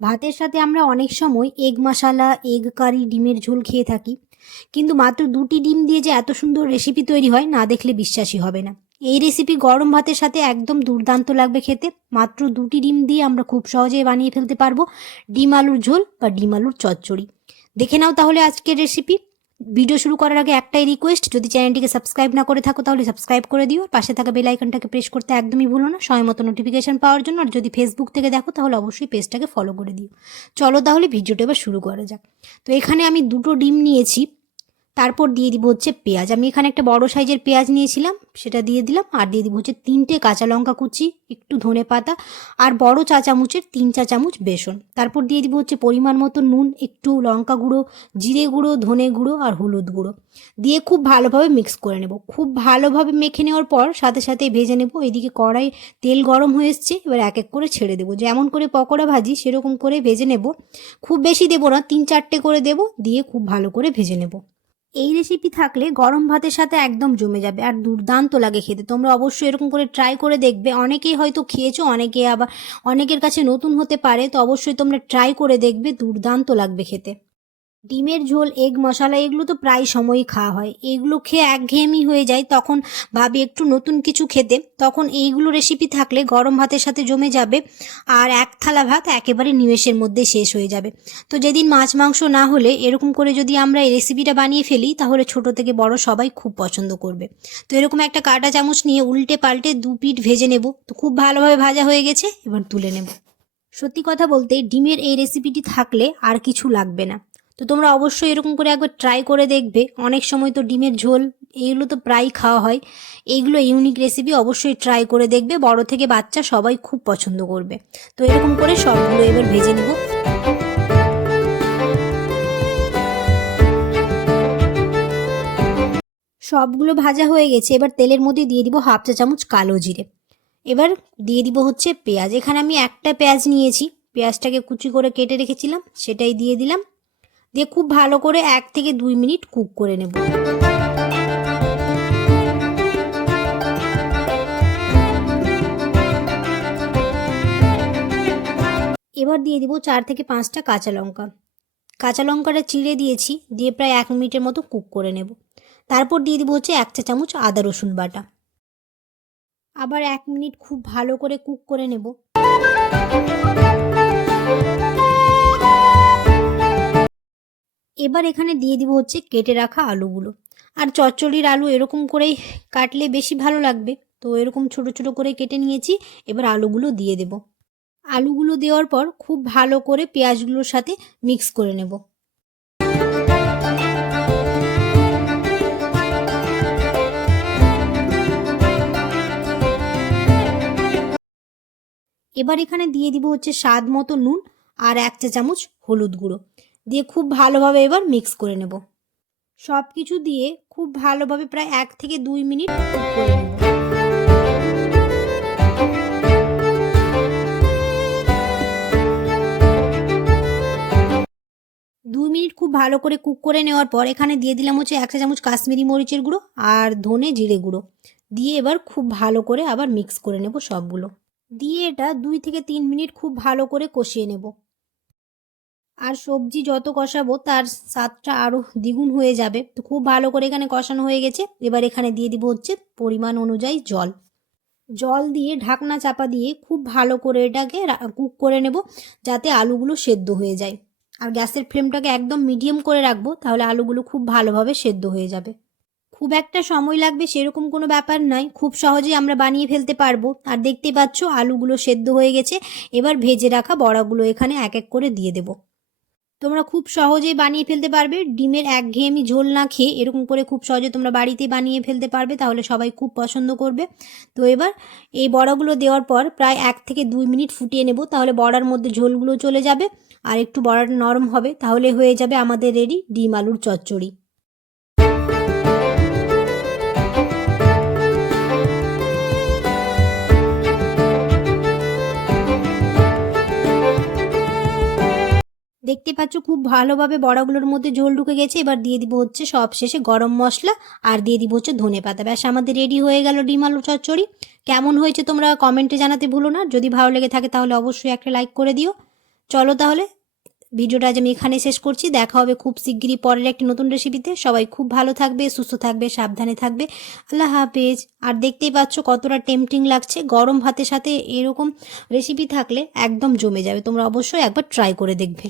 ভাতের সাথে আমরা অনেক সময় এগ মশালা, এগ কারি, ডিমের ঝোল খেয়ে থাকি। কিন্তু মাত্র ২টি ডিম দিয়ে যে এত সুন্দর রেসিপি তৈরি হয়, না দেখলে বিশ্বাসই হবে না। এই রেসিপি গরম ভাতের সাথে একদম দুর্দান্ত লাগবে খেতে। মাত্র ২টি ডিম দিয়ে আমরা খুব সহজেই বানিয়ে ফেলতে পারবো ডিম আলুর ঝোল বা ডিম আলুর চচ্চড়ি। দেখে নাও তাহলে আজকের রেসিপি। ভিডিও শুরু করার আগে একটাই রিকোয়েস্ট, যদি চ্যানেলটিকে সাবস্ক্রাইব না করে থাকো তাহলে সাবস্ক্রাইব করে দিও। আর পাশে থাকা বেল আইকনটাকে প্রেস করতে একদমই ভুলো না, সময় মতো নোটিফিকেশন পাওয়ার জন্য। আর যদি ফেসবুক থেকে দেখো তাহলে অবশ্যই পেজটাকে ফলো করে দিও। চলো তাহলে ভিডিওটা এবার শুরু করা যাক। তো এখানে আমি 2টো ডিম নিয়েছি, তারপর দিয়ে দিব হচ্ছে পেঁয়াজ। আমি এখানে একটা বড় সাইজের পেঁয়াজ নিয়েছিলাম, সেটা দিয়ে দিলাম। আর দিয়ে দিব হচ্ছে 3টে কাঁচা লঙ্কা কুচি, একটু ধনে পাতা, আর বড় চা চামচের 3 চা চামচ বেসন। তারপর দিয়ে দিব হচ্ছে পরিমাণ মতো নুন, একটু লঙ্কা গুঁড়ো, জিরে গুঁড়ো, ধনে গুঁড়ো আর হলুদ গুঁড়ো দিয়ে খুব ভালোভাবে মিক্স করে নেব। খুব ভালোভাবে মেখে নেওয়ার পর সাথে সাথে ভেজে নেব। এদিকে কড়াই তেল গরম হয়ে এসছে, এবার এক এক করে ছেড়ে দেবো। যেমন করে পকোড়া ভাজি সেরকম করে ভেজে নেব। খুব বেশি দেবো না, 3-4টে করে দেবো, দিয়ে খুব ভালো করে ভেজে নেব। এই রেসিপি থাকলে গরম ভাতের সাথে একদম জমে যাবে আর দুর্দান্ত লাগে খেতে। তোমরা অবশ্যই এরকম করে ট্রাই করে দেখবে। অনেকেই হয়তো খেয়েছো, অনেকে আবার অনেকের কাছে নতুন হতে পারে, তো অবশ্যই তোমরা ট্রাই করে দেখবে, দুর্দান্ত লাগবে খেতে। ডিমের ঝোল, এগ মশলা এগুলো তো প্রায় সময়ই খাওয়া হয়। এগুলো খেয়ে একঘেয়েমি হয়ে যায়, তখন ভাবি একটু নতুন কিছু খেতে। তখন এইগুলো রেসিপি থাকলে গরম ভাতের সাথে জমে যাবে আর এক থালা ভাত একেবারে নিমেষের মধ্যে শেষ হয়ে যাবে। তো যেদিন মাছ মাংস না হলে এরকম করে যদি আমরা এই রেসিপিটা বানিয়ে ফেলি তাহলে ছোট থেকে বড় সবাই খুব পছন্দ করবে। তো এরকম একটা কাঁটা চামচ নিয়ে উল্টে পাল্টে 2 পিঠ ভেজে নেব। তো খুব ভালোভাবে ভাজা হয়ে গেছে, এবার তুলে নেব। সত্যি কথা বলতে ডিমের এই রেসিপিটি থাকলে আর কিছু লাগবে না। তো তোমরা অবশ্যই এরকম করে একবার ট্রাই করে দেখবে। অনেক সময় তো ডিমের ঝোল এইগুলো তো প্রায়ই খাওয়া হয়। এইগুলো ইউনিক রেসিপি, অবশ্যই ট্রাই করে দেখবে। বড় থেকে বাচ্চা সবাই খুব পছন্দ করবে। তো এরকম করে সবগুলো এবার ভেজে নিব। সবগুলো ভাজা হয়ে গেছে, এবার তেলের মধ্যে দিয়ে দিব 1/2 চা চামচ কালো জিরে। এবার দিয়ে দিব হচ্ছে পেঁয়াজ। এখানে আমি একটা পেঁয়াজ নিয়েছি, পেঁয়াজটাকে কুচি করে কেটে রেখেছিলাম, সেটাই দিয়ে দিলাম। দিয়ে খুব ভালো করে 1 থেকে 2 মিনিট কুক করে নেব। এবার দিয়ে দিব 4 থেকে 5টা কাঁচা লঙ্কা। কাঁচা লঙ্কাটা চিড়ে দিয়েছি, দিয়ে প্রায় 1 মিনিটের মতো কুক করে নেব। তারপর দিয়ে দিব হচ্ছে 1 চা চামচ আদা রসুন বাটা। আবার 1 মিনিট খুব ভালো করে কুক করে নেব। এবার এখানে দিয়ে দিব হচ্ছে কেটে রাখা আলুগুলো। আর চচ্চড়ির আলু এরকম করেই কাটলে বেশি ভালো লাগবে, তো এরকম ছোট ছোট করে কেটে নিয়েছি। এবার আলুগুলো দিয়ে দেব। আলুগুলো দেওয়ার পর খুব ভালো করে পেঁয়াজগুলোর সাথে মিক্স করে নেব। এবার এখানে দিয়ে দিব হচ্ছে স্বাদ মতো নুন আর 1 চা চামচ হলুদ গুঁড়ো, দিয়ে খুব ভালোভাবে এবার মিক্স করে নেব। সব কিছু দিয়ে খুব ভালোভাবে প্রায় 1 থেকে 2 মিনিট কুক করে নেব। 2 মিনিট খুব ভালো করে কুক করে নেওয়ার পর এখানে দিয়ে দিলাম হচ্ছে 1 চা চামচ কাশ্মীরি মরিচের গুঁড়ো আর ধনে জিরে গুঁড়ো, দিয়ে এবার খুব ভালো করে আবার মিক্স করে নেব সবগুলো। দিয়ে এটা 2 থেকে 3 মিনিট খুব ভালো করে কষিয়ে নেব। আর সবজি যত কষাবো তার স্বাদটা আরও দ্বিগুণ হয়ে যাবে। তো খুব ভালো করে এখানে কষানো হয়ে গেছে। এবার এখানে দিয়ে দিব হচ্ছে পরিমাণ অনুযায়ী জল। জল দিয়ে ঢাকনা চাপা দিয়ে খুব ভালো করে এটাকে কুক করে নেব, যাতে আলুগুলো সেদ্ধ হয়ে যায়। আর গ্যাসের ফ্লেমটাকে একদম মিডিয়াম করে রাখবো, তাহলে আলুগুলো খুব ভালোভাবে সেদ্ধ হয়ে যাবে। খুব একটা সময় লাগবে সেরকম কোনো ব্যাপার নয়, খুব সহজেই আমরা বানিয়ে ফেলতে পারবো। আর দেখতে পাচ্ছ আলুগুলো সেদ্ধ হয়ে গেছে। এবার ভেজে রাখা বড়াগুলো এখানে এক এক করে দিয়ে দেবো। তোমরা খুব সহজেই বানিয়ে ফেলতে পারবে। ডিমের একঘেয়েমি ঝোল না খেয়ে এরকম করে খুব সহজে তোমরা বাড়িতে বানিয়ে ফেলতে পারবে, তাহলে সবাই খুব পছন্দ করবে। তো এবার এই বড়াগুলো দেওয়ার পর প্রায় 1 থেকে 2 মিনিট ফুটিয়ে নেব, তাহলে বড়ার মধ্যে ঝোলগুলো চলে যাবে আর একটু বড়াটা নরম হবে, তাহলে হয়ে যাবে আমাদের রেডি ডিম আলুর চচ্চড়ি। দেখতে পাচ্ছ খুব ভালোভাবে বড়াগুলোর মধ্যে ঝোল ঢুকে গেছে। এবার দিয়ে দিব হচ্ছে সব শেষে গরম মশলা আর দিয়ে দিব হচ্ছে ধনেপাতা। ব্যাস আমাদের রেডি হয়ে গেল ডিম আলু চচ্চড়ি। কেমন হয়েছে তোমরা কমেন্টে জানাতে ভুলো না। যদি ভালো লেগে থাকে তাহলে অবশ্যই একটা লাইক করে দিও। চলো তাহলে ভিডিওটা আজ আমি এখানে শেষ করছি। দেখা হবে খুব শিগগিরই পরের একটি নতুন রেসিপিতে। সবাই খুব ভালো থাকবে, সুস্থ থাকবে, সাবধানে থাকবে। আল্লাহ হাফেজ। আর দেখতেই পাচ্ছ কতটা টেম্পটিং লাগছে, গরম ভাতের সাথে এরকম রেসিপি থাকলে একদম জমে যাবে। তোমরা অবশ্যই একবার ট্রাই করে দেখবে।